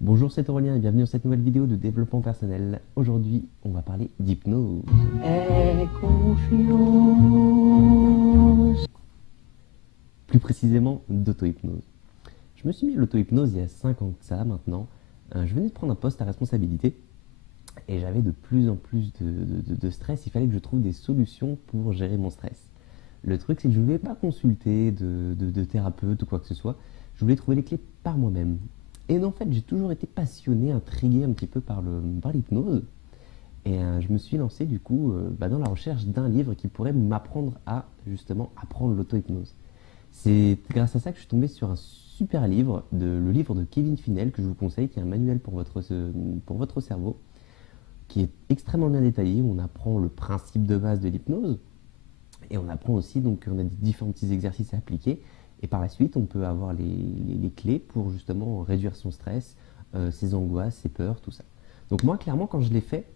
Bonjour, c'est Aurélien et bienvenue dans cette nouvelle vidéo de développement personnel. Aujourd'hui, on va parler d'hypnose. Aie confiance. Plus précisément, d'auto-hypnose. Je me suis mis à l'auto-hypnose il y a 5 ans de ça maintenant. Je venais de prendre un poste à responsabilité et j'avais de plus en plus de stress. Il fallait que je trouve des solutions pour gérer mon stress. Le truc, c'est que je ne voulais pas consulter de thérapeute ou quoi que ce soit. Je voulais trouver les clés par moi-même. Et en fait, j'ai toujours été passionné, intrigué un petit peu par l'hypnose. Et je me suis lancé du coup dans la recherche d'un livre qui pourrait m'apprendre à justement apprendre l'auto-hypnose. C'est grâce à ça que je suis tombé sur un super livre, le livre de Kevin Finel que je vous conseille, qui est un manuel pour votre cerveau, qui est extrêmement bien détaillé. On apprend le principe de base de l'hypnose et on apprend aussi, donc on a différents petits exercices à appliquer. Et par la suite, on peut avoir les clés pour justement réduire son stress, ses angoisses, ses peurs, tout ça. Donc moi, clairement, quand je l'ai fait,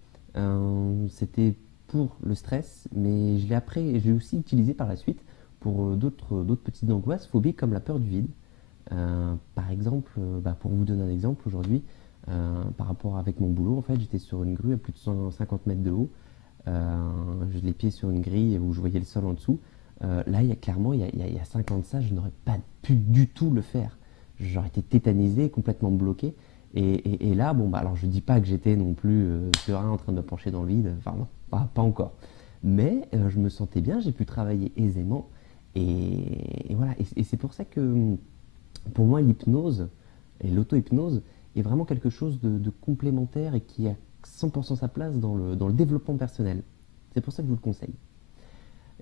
c'était pour le stress, mais je l'ai aussi utilisé par la suite pour d'autres petites angoisses, phobies comme la peur du vide. Par exemple, pour vous donner un exemple, aujourd'hui, par rapport avec mon boulot, en fait, j'étais sur une grue à plus de 150 mètres de haut. J'ai les pieds sur une grille où je voyais le sol en dessous. Là, il y a 5 ans de ça, je n'aurais pas pu du tout le faire. J'aurais été tétanisé, complètement bloqué. Et là, alors je dis pas que j'étais non plus serein en train de me pencher dans le vide. Enfin non, pas encore. Mais je me sentais bien, j'ai pu travailler aisément. Et voilà. Et c'est pour ça que pour moi, l'hypnose et l'auto-hypnose est vraiment quelque chose de complémentaire et qui a 100% sa place dans le développement personnel. C'est pour ça que je vous le conseille.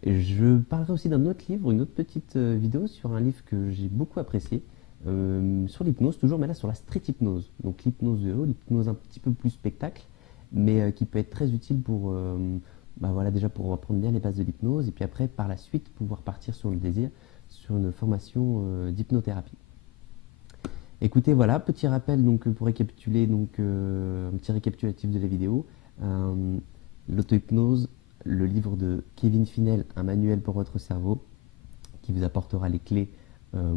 Je parlerai aussi d'un autre livre, une autre petite vidéo sur un livre que j'ai beaucoup apprécié, sur l'hypnose toujours, mais là sur la street hypnose. Donc l'hypnose de haut, l'hypnose un petit peu plus spectacle, mais qui peut être très utile pour, déjà pour apprendre bien les bases de l'hypnose, et puis après, par la suite, pouvoir partir sur le désir, sur une formation d'hypnothérapie. Écoutez, voilà, petit rappel donc, pour récapituler, donc, un petit récapitulatif de la vidéo. L'auto-hypnose, le livre de Kevin Finel, un manuel pour votre cerveau, qui vous apportera les clés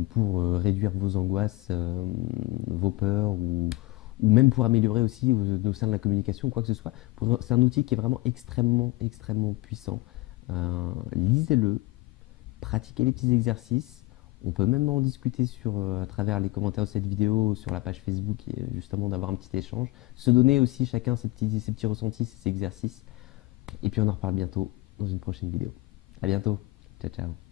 pour réduire vos angoisses, vos peurs, ou même pour améliorer aussi au sein de la communication, quoi que ce soit. C'est un outil qui est vraiment extrêmement, extrêmement puissant. Lisez-le, pratiquez les petits exercices. On peut même en discuter à travers les commentaires de cette vidéo, sur la page Facebook, et justement d'avoir un petit échange. Se donner aussi chacun ses petits ressentis, ses exercices. Et puis on en reparle bientôt dans une prochaine vidéo. À bientôt. Ciao, ciao.